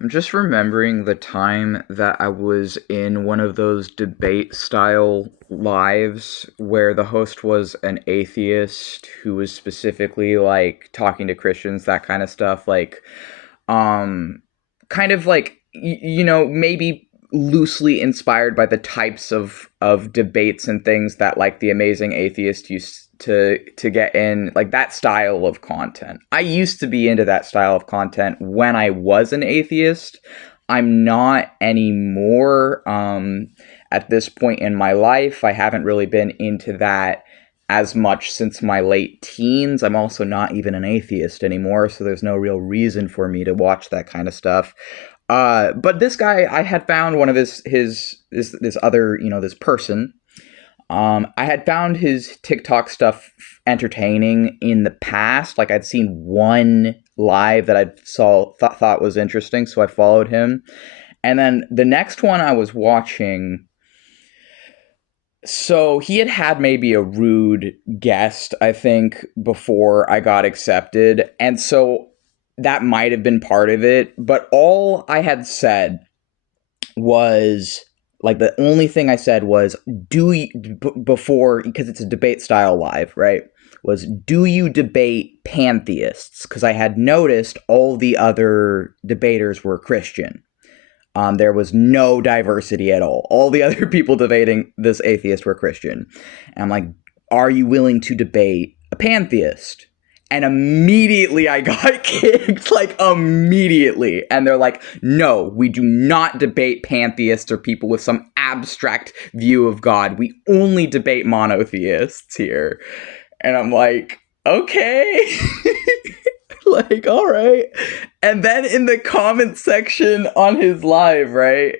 I'm just remembering the time that I was in one of those debate style lives where the host was an atheist who was specifically like talking to Christians, that kind of stuff. Um, kind of like, maybe loosely inspired by the types of debates and things that like the Amazing Atheist used to get in, like that style of content. I used to be into that style of content when I was an atheist. I'm not anymore. At this point in my life, I haven't really been into that as much since my late teens. I'm also not even an atheist anymore, so there's no real reason for me to watch that kind of stuff. But this guy, I had found one of his this other, this person. I had found his TikTok stuff entertaining in the past. Like I'd seen one live that thought was interesting, so I followed him. And then the next one I was watching, so he had maybe a rude guest, I think, before I got accepted. And so that might have been part of it. But all I had said was, like, the only thing I said was, before, because it's a debate style live, right? Was, do you debate pantheists? Because I had noticed all the other debaters were Christian. There was no diversity at all. All the other people debating this atheist were Christian. And I'm like, are you willing to debate a pantheist? And immediately I got kicked, like immediately. And they're like, no, we do not debate pantheists or people with some abstract view of God. We only debate monotheists here. And I'm like, okay. Like, all right. And then in the comment section on his live, right,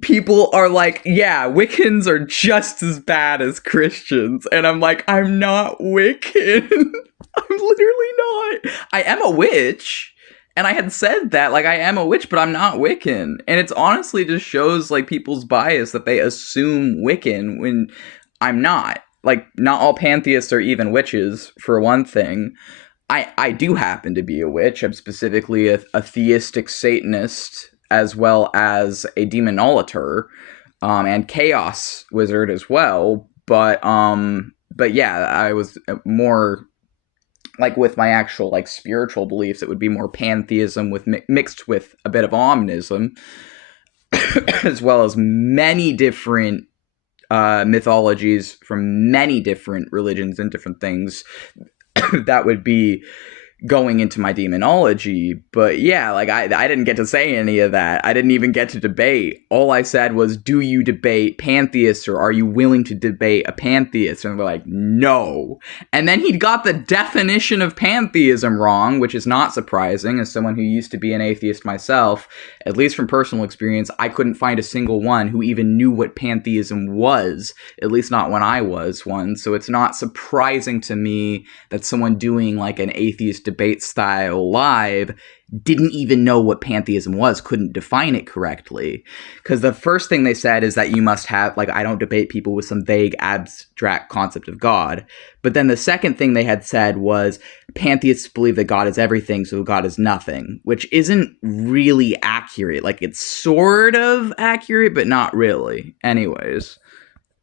people are like, yeah, Wiccans are just as bad as Christians. And I'm like, I'm not Wiccan. I'm literally not. I am a witch. And I had said that, like, I am a witch, but I'm not Wiccan. And it's honestly just shows, like, people's bias that they assume Wiccan when I'm not. Like, not all pantheists are even witches, for one thing. I do happen to be a witch. I'm specifically a theistic Satanist, as well as a demonolator, and chaos wizard as well. But yeah, I was more like, with my actual like spiritual beliefs, it would be more pantheism with mixed with a bit of omnism, as well as many different mythologies from many different religions and different things that would be going into my demonology. But yeah, like I didn't get to say any of that. I didn't even get to debate. All I said was, do you debate pantheists, or are you willing to debate a pantheist? And they're like, no. And then he got the definition of pantheism wrong, which is not surprising. As someone who used to be an atheist myself, at least from personal experience, I couldn't find a single one who even knew what pantheism was, at least not when I was one. So it's not surprising to me that someone doing like an atheist debate style live didn't even know what pantheism was, couldn't define it correctly. Because the first thing they said is that you must have, like, I don't debate people with some vague abstract concept of God. But then the second thing they had said was, pantheists believe that God is everything, so God is nothing, which isn't really accurate. Like, it's sort of accurate, but not really. Anyways.